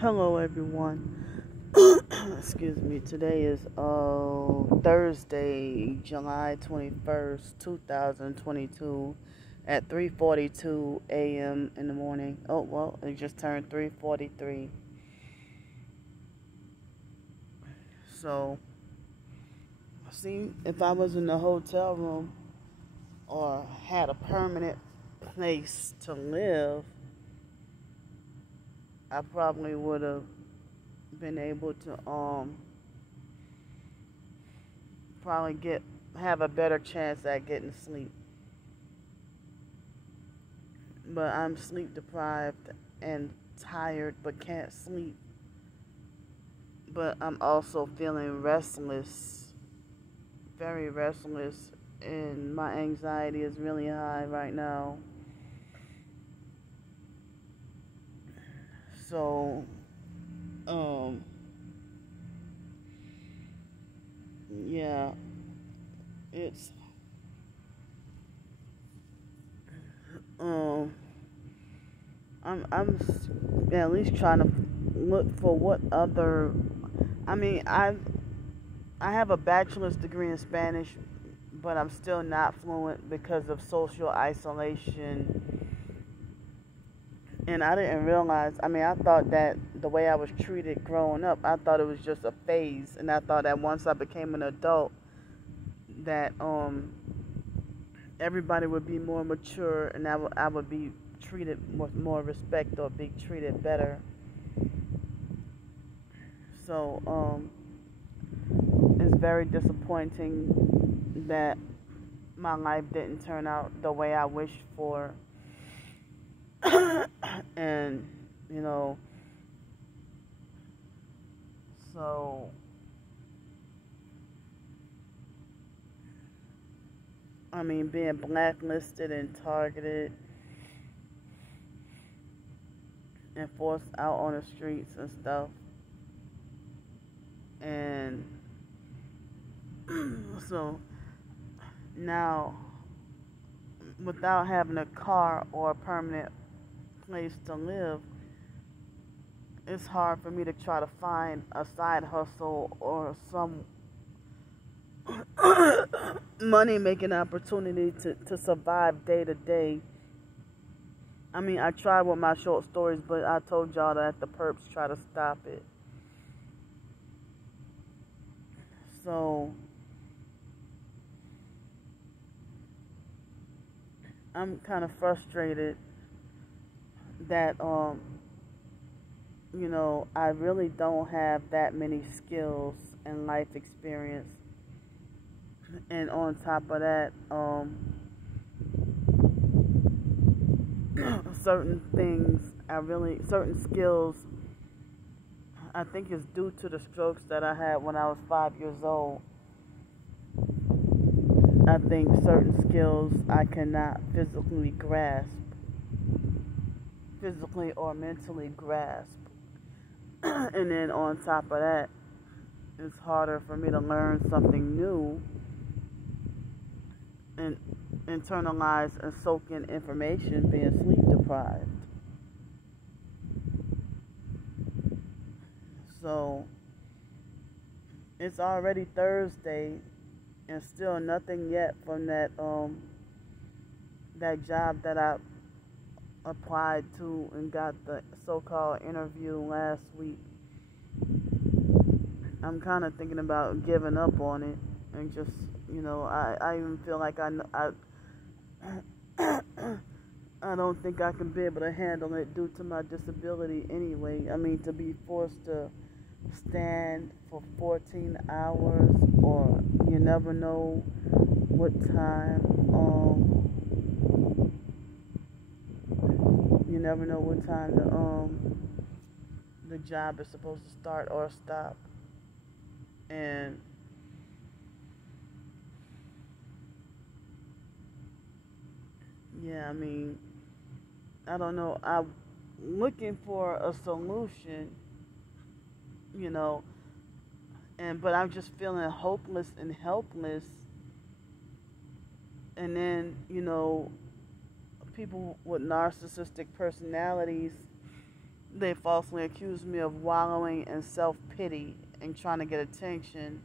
Hello, everyone. Excuse me. Today is Thursday, July 21st, 2022 at 3:42 a.m. in the morning. Oh, well, it just turned 3:43. So, see, if I was in a hotel room or had a permanent place to live, I probably would have been able to probably have a better chance at getting sleep. But I'm sleep deprived and tired but can't sleep. But I'm also feeling restless, very restless, and my anxiety is really high right now. So, um, yeah, it's um I'm at least trying to look for what other. I mean, I have a bachelor's degree in Spanish, but I'm still not fluent because of social isolation. And I didn't realize. I mean, I thought that the way I was treated growing up, I thought it was just a phase, and I thought that once I became an adult, that everybody would be more mature, and I would be treated with more respect or be treated better. So it's very disappointing that my life didn't turn out the way I wished for. And you know, so I mean, being blacklisted and targeted and forced out on the streets and stuff. And so now, without having a car or a permanent place to live, it's hard for me to try to find a side hustle or some money making opportunity to survive day to day. I mean, I tried with my short stories, but I told y'all that the perps try to stop it. So I'm kind of frustrated that I really don't have that many skills and life experience. And on top of that, certain skills, I think is due to the strokes that I had when I was 5 years old. I think certain skills I cannot physically or mentally grasp. And then on top of that, it's harder for me to learn something new and internalize and soak in information being sleep deprived. So it's already Thursday and still nothing yet from that job that I applied to and got the so-called interview last week. I'm kind of thinking about giving up on it and just, I even feel like I don't think I can be able to handle it due to my disability anyway. I mean, to be forced to stand for 14 hours, or you never know what time, the job is supposed to start or stop. And yeah, I mean, I don't know. I'm looking for a solution, you know, but I'm just feeling hopeless and helpless. And then, people with narcissistic personalities they falsely accuse me of wallowing in self-pity and trying to get attention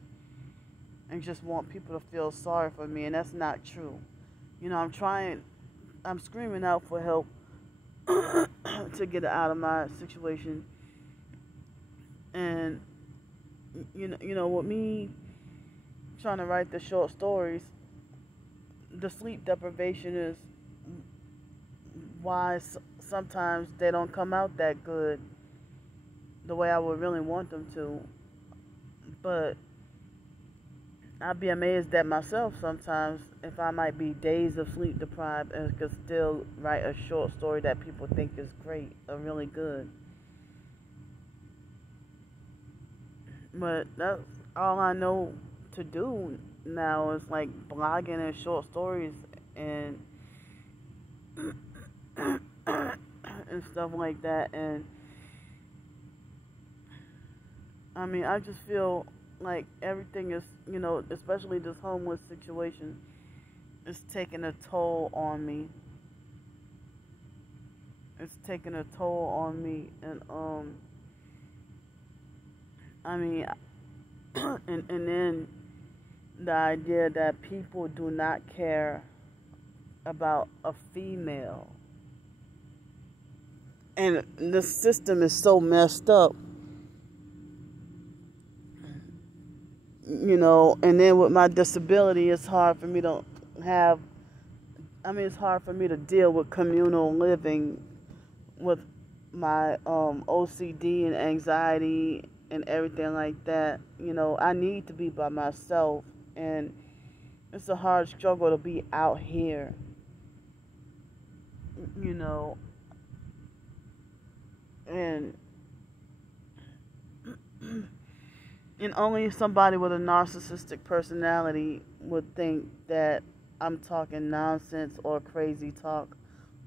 and just want people to feel sorry for me, and that's not true. I'm screaming out for help to get out of my situation. And with me trying to write the short stories, the sleep deprivation is why sometimes they don't come out that good the way I would really want them to. But I'd be amazed at myself sometimes if I might be days of sleep deprived and could still write a short story that people think is great or really good. But that's all I know to do now is like blogging and short stories and and stuff like that. And I mean, I just feel like everything is, especially this homeless situation, is taking a toll on me. It's taking a toll on me, and I mean, and then the idea that people do not care about a female, and the system is so messed up. And then with my disability, it's hard for me to it's hard for me to deal with communal living with my OCD and anxiety and everything like that. I need to be by myself, and it's a hard struggle to be out here, and and only somebody with a narcissistic personality would think that I'm talking nonsense or crazy talk,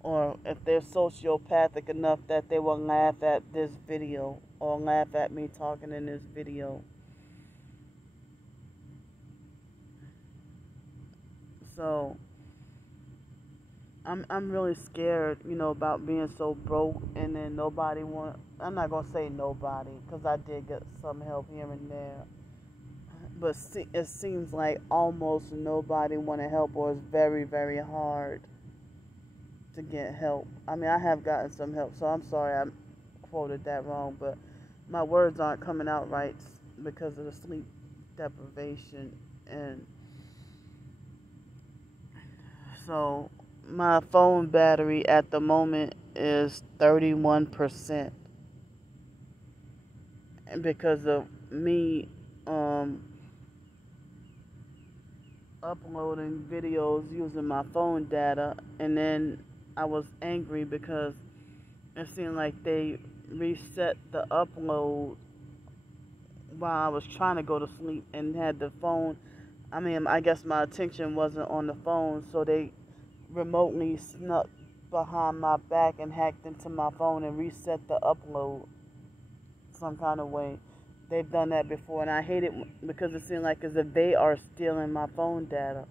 or if they're sociopathic enough that they will laugh at this video or laugh at me talking in this video. So I'm really scared, about being so broke, and then I'm not going to say nobody, because I did get some help here and there, but it seems like almost nobody want to help, or it's very, very hard to get help. I mean, I have gotten some help, so I'm sorry I quoted that wrong, but my words aren't coming out right because of the sleep deprivation. And so my phone battery at the moment is 31%. And because of me uploading videos using my phone data, and then I was angry because it seemed like they reset the upload while I was trying to go to sleep and had the phone. I guess my attention wasn't on the phone, so they remotely snuck behind my back and hacked into my phone and reset the upload some kind of way. They've done that before, and I hate it because it seems like as if they are stealing my phone data.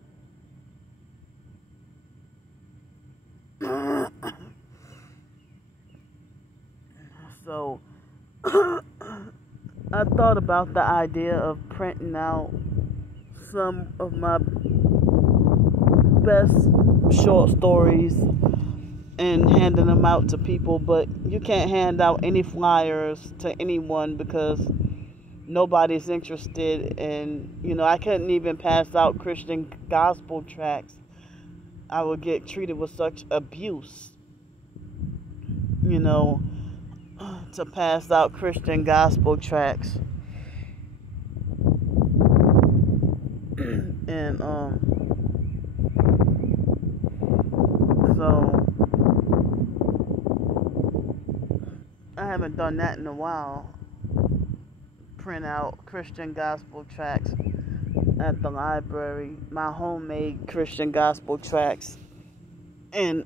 So I thought about the idea of printing out some of my best short stories and handing them out to people, but you can't hand out any flyers to anyone because nobody's interested. And I couldn't even pass out Christian gospel tracts. I would get treated with such abuse, to pass out Christian gospel tracts. And so I haven't done that in a while. Print out Christian gospel tracts at the library, my homemade Christian gospel tracts. And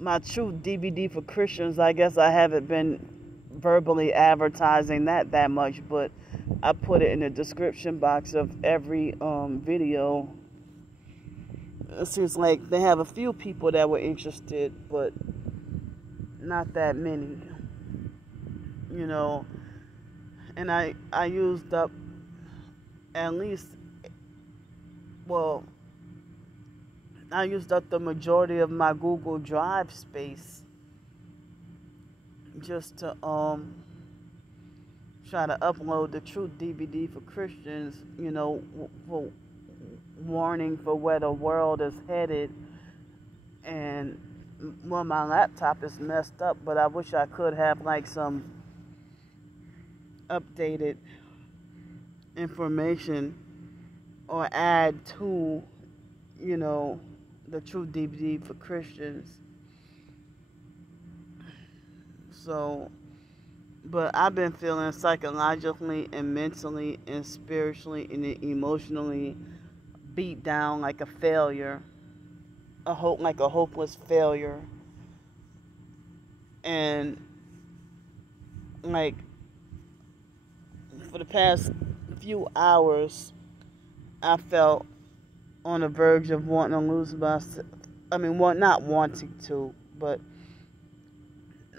my true DVD for Christians, I guess I haven't been verbally advertising that much, but I put it in the description box of every video. It seems like they have a few people that were interested, but not that many, you know. And I used up at least, well, I used up the majority of my Google Drive space just to try to upload the Truth DVD for Christians, for warning for where the world is headed. And well, my laptop is messed up, but I wish I could have like some updated information or add to, the Truth DVD for Christians. So, but I've been feeling psychologically and mentally and spiritually and emotionally beat down like a failure, like a hopeless failure. And like for the past few hours, I felt on the verge of wanting to lose myself. Not wanting to, but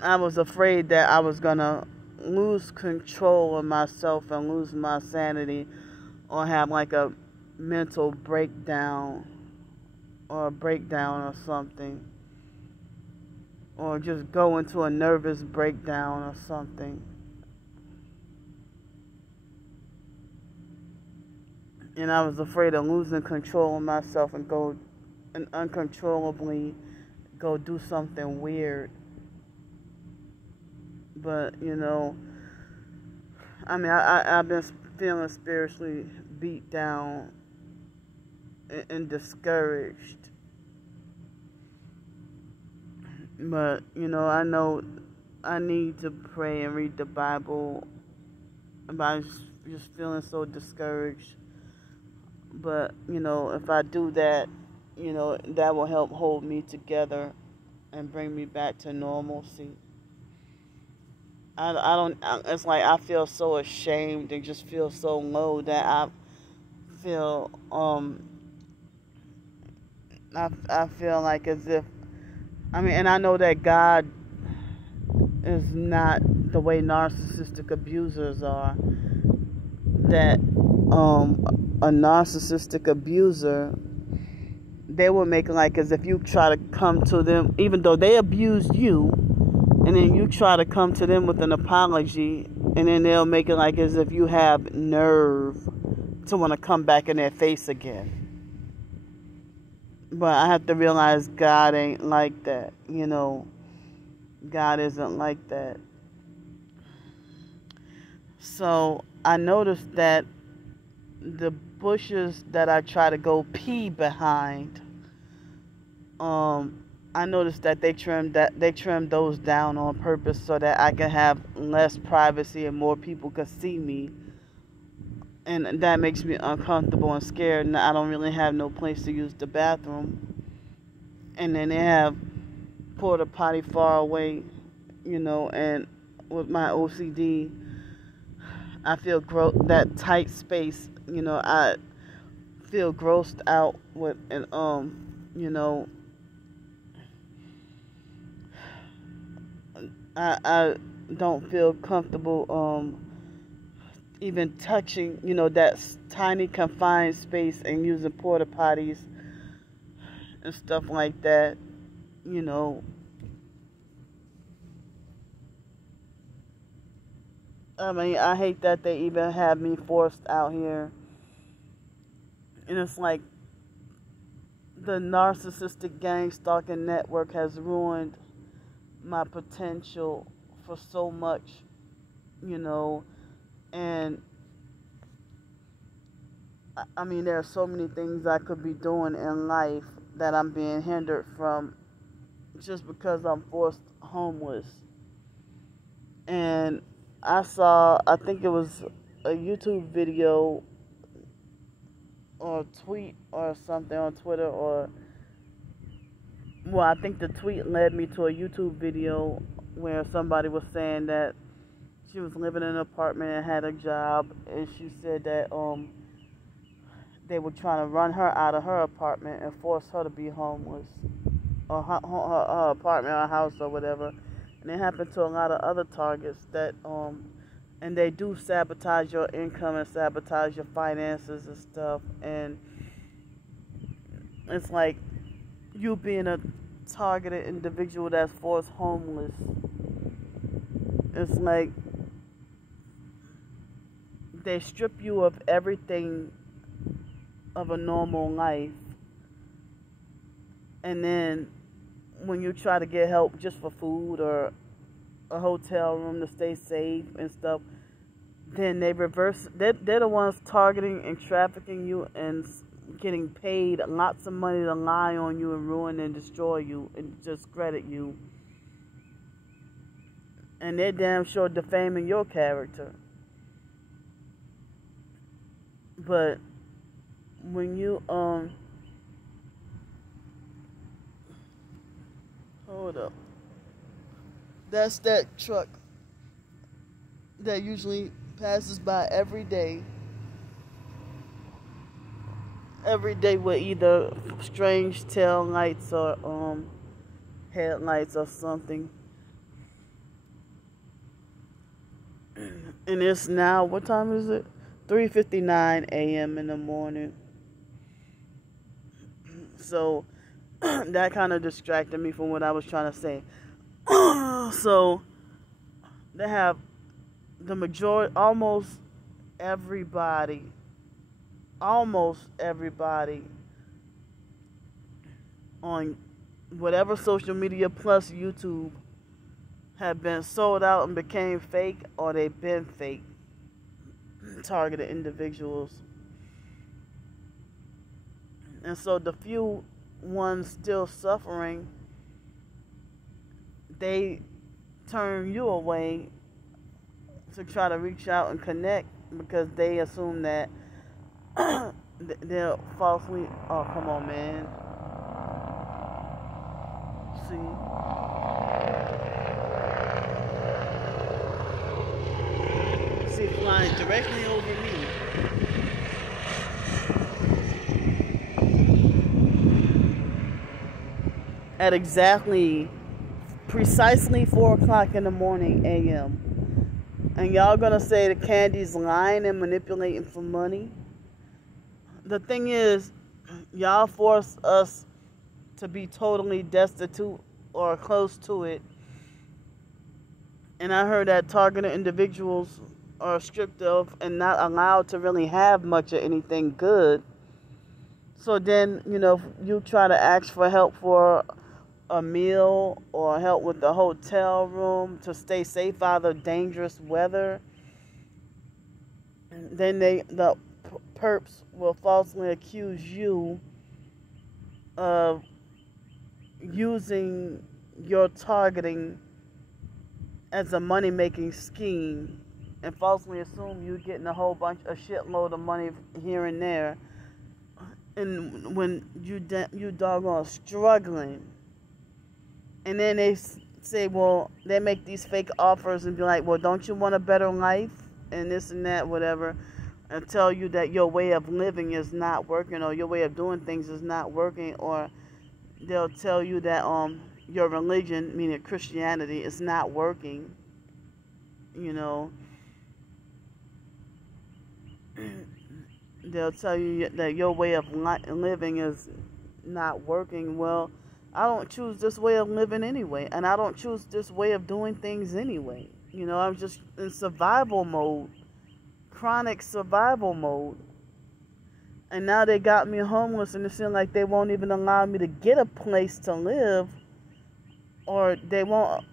I was afraid that I was gonna lose control of myself and lose my sanity, or have like a mental breakdown or something, or just go into a nervous breakdown or something. And I was afraid of losing control of myself and uncontrollably go do something weird. But, I've been feeling spiritually beat down and discouraged. But, I know I need to pray and read the Bible. But I'm just feeling so discouraged. But, if I do that, that will help hold me together and bring me back to normalcy. It's like I feel so ashamed and just feel so low that I feel, I feel like as if, and I know that God is not the way narcissistic abusers are. That, a narcissistic abuser, they will make it like as if you try to come to them, even though they abused you, and then you try to come to them with an apology, and then they'll make it like as if you have nerve to want to come back in their face again. But I have to realize God ain't like that, God isn't like that. So I noticed that the bushes that I try to go pee behind, I noticed that they trimmed those down on purpose so that I can have less privacy and more people could see me. And that makes me uncomfortable and scared, and I don't really have no place to use the bathroom. And then they have porta potty far away, and with my OCD, I feel that tight space, I feel grossed out with, and I don't feel comfortable even touching, that tiny confined space and using porta potties and stuff like that, I hate that they even have me forced out here. And it's like the narcissistic gang stalking network has ruined my potential for so much, and there are so many things I could be doing in life that I'm being hindered from just because I'm forced homeless. And I think it was a YouTube video or a tweet or something on Twitter, I think the tweet led me to a YouTube video where somebody was saying that she was living in an apartment and had a job, and she said that they were trying to run her out of her apartment and force her to be homeless, or her apartment or house or whatever, And it happened to a lot of other targets that and they do sabotage your income and sabotage your finances and stuff. And it's like you being a targeted individual that's forced homeless. It's like they strip you of everything of a normal life, and then when you try to get help just for food or a hotel room to stay safe and stuff, then they reverse. They're the ones targeting and trafficking you and getting paid lots of money to lie on you and ruin and destroy you and discredit you. And they're damn sure defaming your character. But when you hold up, that's that truck that usually passes by every day with either strange tail lights or headlights or something. And it's now, what time is it? 3:59 a.m. in the morning. So that kind of distracted me from what I was trying to say. So they have the majority, almost everybody on whatever social media plus YouTube have been sold out and became fake, or they've been fake targeted individuals. And so the few ones still suffering, they turn you away to try to reach out and connect, because they assume that they're falsely, oh come on man, see flying directly over me. At precisely 4 o'clock in the morning a.m. And y'all gonna say that Candy's lying and manipulating for money? The thing is, y'all force us to be totally destitute or close to it. And I heard that targeted individuals are stripped of and not allowed to really have much of anything good. So then, if you try to ask for help for a meal or help with the hotel room to stay safe out of dangerous weather, then the perps will falsely accuse you of using your targeting as a money-making scheme, and falsely assume you're getting a shitload of money here and there, and when you doggone struggling. And then they say, well, they make these fake offers and be like, well, don't you want a better life? And this and that, whatever. And tell you that your way of living is not working, or your way of doing things is not working. Or they'll tell you that your religion, meaning Christianity, is not working. They'll tell you that your way of living is not working. Well, I don't choose this way of living anyway, and I don't choose this way of doing things anyway. I'm just in survival mode, chronic survival mode. And now they got me homeless, and it seems like they won't even allow me to get a place to live, or they won't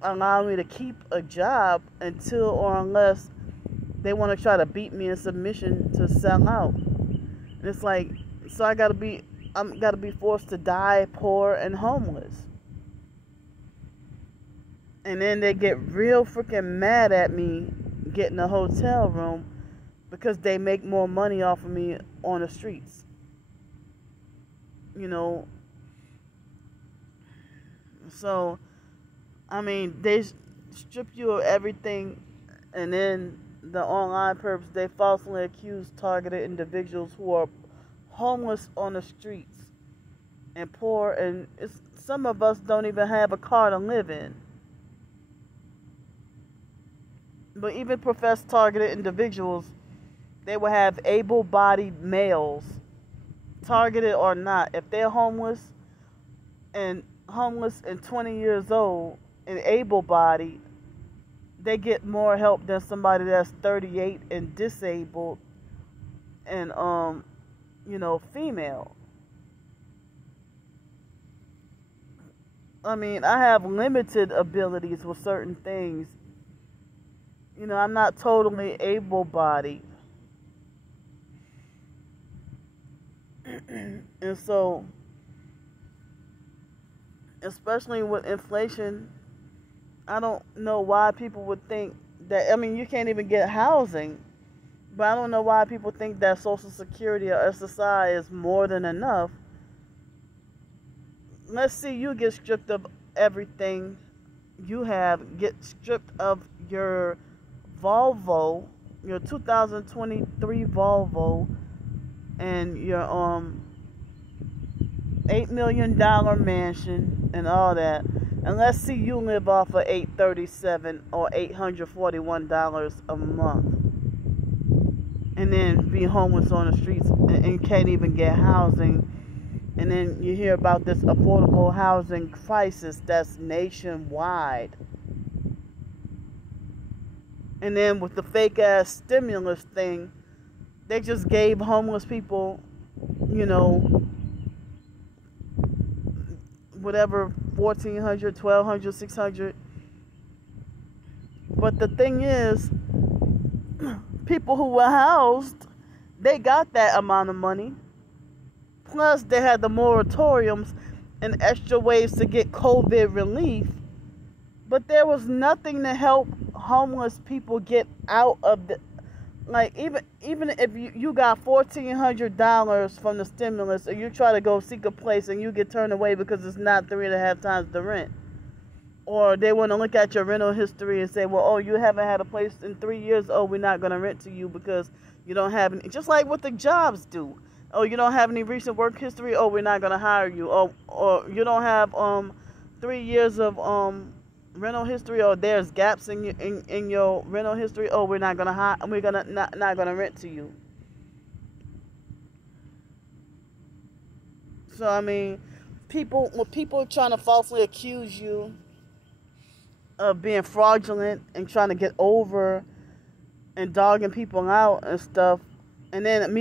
allow me to keep a job until or unless they want to try to beat me in submission to sell out. And it's like, so I'm gotta be forced to die poor and homeless. And then they get real freaking mad at me getting a hotel room because they make more money off of me on the streets. So, they strip you of everything, and then the online perps, they falsely accuse targeted individuals who are homeless on the streets and poor, and some of us don't even have a car to live in. But even professed targeted individuals, they will have able-bodied males, targeted or not. If they're homeless and 20 years old and able-bodied, they get more help than somebody that's 38 and disabled and female. I mean, I have limited abilities with certain things. I'm not totally able-bodied. And so, especially with inflation, I don't know why people would think that, you can't even get housing, but I don't know why people think that Social Security or SSI is more than enough. Let's see you get stripped of everything you have, get stripped of your Volvo, your 2023 Volvo, and your $8 million mansion and all that. And let's see you live off of $837 or $841 a month. And then be homeless on the streets and can't even get housing. And then you hear about this affordable housing crisis that's nationwide. And then with the fake ass stimulus thing, they just gave homeless people, whatever, $1,400, $1,200, $600. But the thing is, people who were housed, they got that amount of money. Plus, they had the moratoriums and extra ways to get COVID relief. But there was nothing to help homeless people get out of the... Like, even if you got $1,400 from the stimulus, and you try to go seek a place and you get turned away because it's not 3.5 times the rent. Or they want to look at your rental history and say, well, oh, you haven't had a place in 3 years. Oh, we're not going to rent to you because you don't have any... Just like what the jobs do. Oh, you don't have any recent work history. Oh, we're not going to hire you. Or you don't have 3 years of rental history, or there's gaps in your rental history. Oh, we're not going to hire. We're not going to rent to you. So when people trying to falsely accuse you of being fraudulent and trying to get over and dogging people out and stuff, and then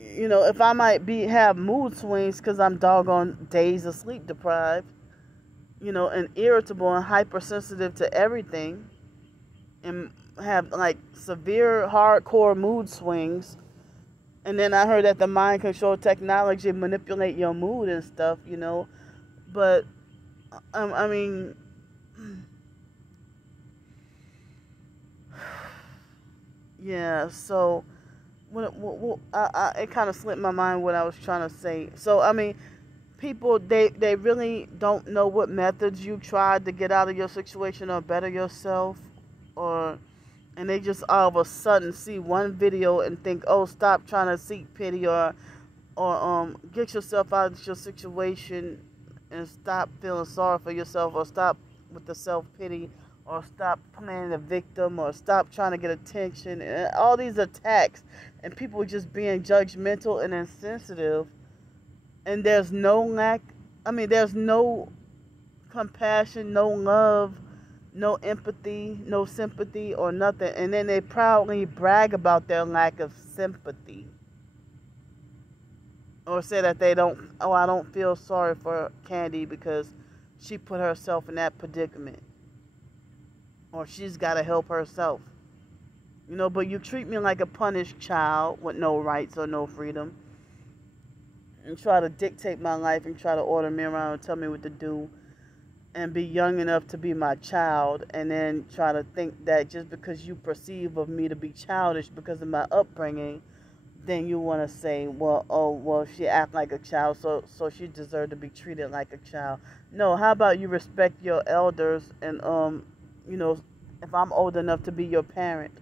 if I might have mood swings because I'm doggone days of sleep deprived, and irritable and hypersensitive to everything, and have like severe hardcore mood swings, and then I heard that the mind control technology manipulate your mood and stuff, but yeah, so it kind of slipped my mind what I was trying to say. So people, they really don't know what methods you tried to get out of your situation or better yourself, and they just all of a sudden see one video and think, oh, stop trying to seek pity, or get yourself out of your situation and stop feeling sorry for yourself, or stop with the self-pity, or stop playing the victim, or stop trying to get attention, and all these attacks, and people just being judgmental and insensitive. And there's no there's no compassion, no love, no empathy, no sympathy, or nothing. And then they proudly brag about their lack of sympathy. Or say that I don't feel sorry for Candy because she put herself in that predicament. Or she's got to help herself. But you treat me like a punished child with no rights or no freedom, and try to dictate my life and try to order me around and tell me what to do, and be young enough to be my child, and then try to think that just because you perceive of me to be childish because of my upbringing, then you want to say, well, she act like a child, so she deserved to be treated like a child. No, how about you respect your elders, and if I'm old enough to be your parent.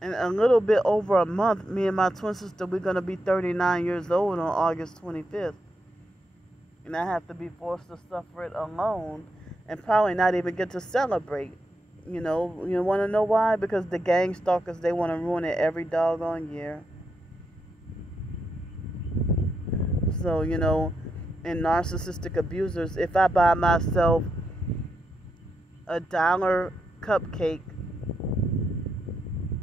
In a little bit over a month, me and my twin sister, we're going to be 39 years old on August 25th. And I have to be forced to suffer it alone. and probably not even get to celebrate. You want to know why? Because the gang stalkers, they want to ruin it every doggone year. So, and narcissistic abusers, if I buy myself $1 cupcake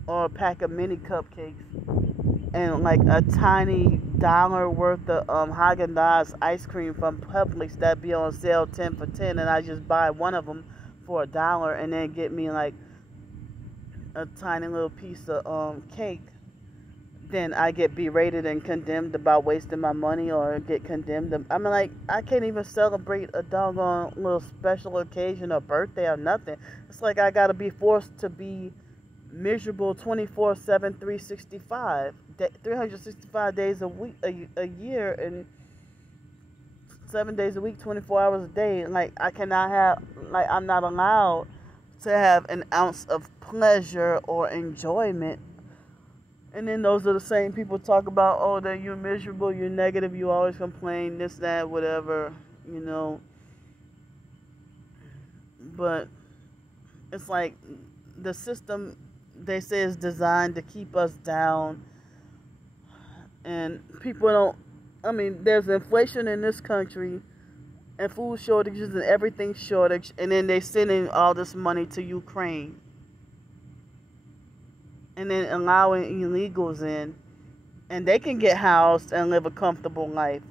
or a pack of mini cupcakes and like a tiny dollar worth of Haagen-Dazs ice cream from Publix that be on sale 10 for 10, and I just buy one of them for $1 and then get me like a tiny little piece of cake, then I get berated and condemned about wasting my money, or get condemned. I mean, like, I can't even celebrate a doggone little special occasion or birthday or nothing. It's like I gotta be forced to be miserable 24/7, 365 days a week, a year, and 7 days a week, 24 hours a day. Like, I cannot have, like, I'm not allowed to have an ounce of pleasure or enjoyment. And then those are the same people talk about, oh, that you're miserable, you're negative, you always complain, this, that, whatever, But it's like the system, they say, is designed to keep us down. And people don't, there's inflation in this country and food shortages and everything shortage, and then they're sending all this money to Ukraine. And then allowing illegals in, and they can get housed and live a comfortable life.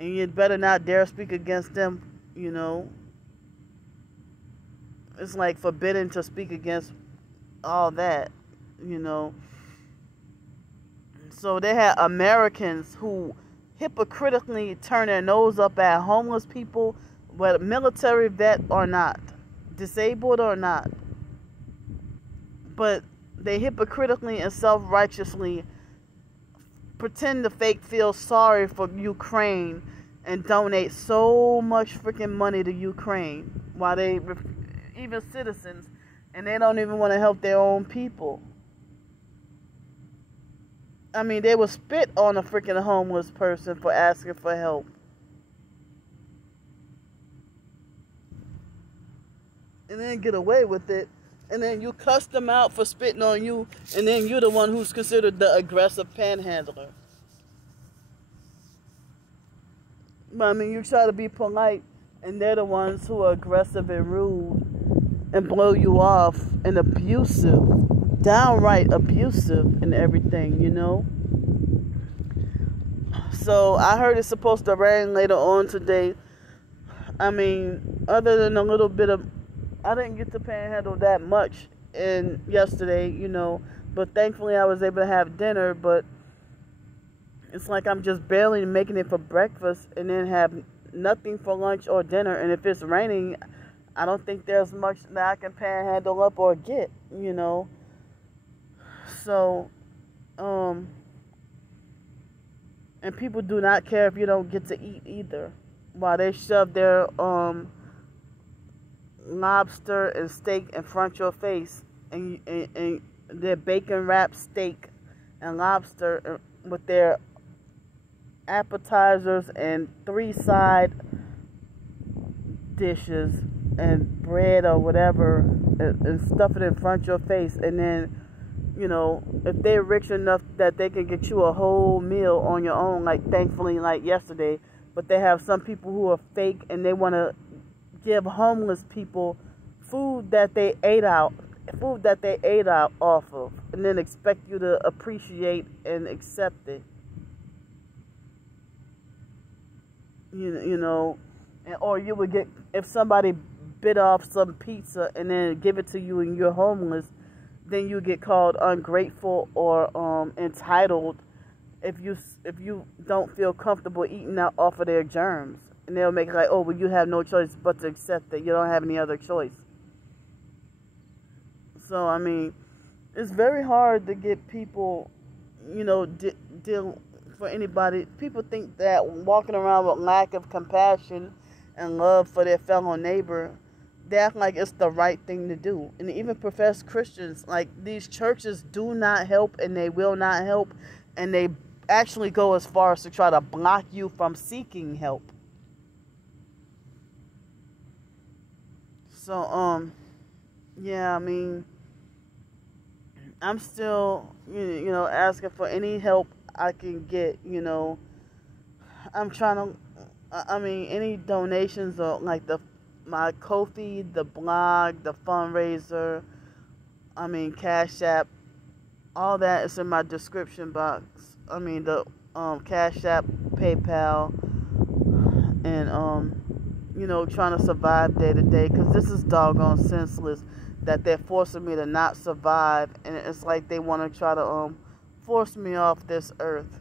And you'd better not dare speak against them, It's like forbidden to speak against all that, So they had Americans who hypocritically turn their nose up at homeless people, whether military vet or not, disabled or not. But they hypocritically and self-righteously pretend to fake feel sorry for Ukraine and donate so much freaking money to Ukraine, while they, even citizens, and they don't even want to help their own people. They will spit on a freaking homeless person for asking for help. And then get away with it. And then you cuss them out for spitting on you, and then you're the one who's considered the aggressive panhandler. But you try to be polite, and they're the ones who are aggressive and rude and blow you off and abusive, downright abusive and everything, So I heard it's supposed to rain later on today. Other than a little bit of, I didn't get to panhandle that much yesterday, but thankfully I was able to have dinner. But it's like I'm just barely making it for breakfast and then have nothing for lunch or dinner. And if it's raining, I don't think there's much that I can panhandle up or get, So, and people do not care if you don't get to eat either, while they shove their lobster and steak in front of your face, and their bacon wrapped steak and lobster with their appetizers and 3 side dishes and bread or whatever, and stuff it in front of your face. And then, if they're rich enough that they can get you a whole meal on your own, like thankfully like yesterday, but they have some people who are fake, and they want to give homeless people food that they ate out off of, and then expect you to appreciate and accept it. Or you would get, if somebody bit off some pizza and then give it to you and you're homeless, then you get called ungrateful or entitled if you don't feel comfortable eating out off of their germs. And they'll make it like, oh, well, you have no choice but to accept that. You don't have any other choice. So, it's very hard to get people, deal for anybody. People think that walking around with lack of compassion and love for their fellow neighbor, they act like it's the right thing to do. And even professed Christians, like, these churches do not help, and they will not help, and they actually go as far as to try to block you from seeking help. So, yeah, I mean, I'm still, asking for any help I can get. I'm trying to, I mean, any donations or like my Ko-fi, the blog, the fundraiser, I mean, Cash App, all that is in my description box. I mean, the Cash App, PayPal, and trying to survive day to day, because this is doggone senseless that they're forcing me to not survive, and it's like they want to try to force me off this earth.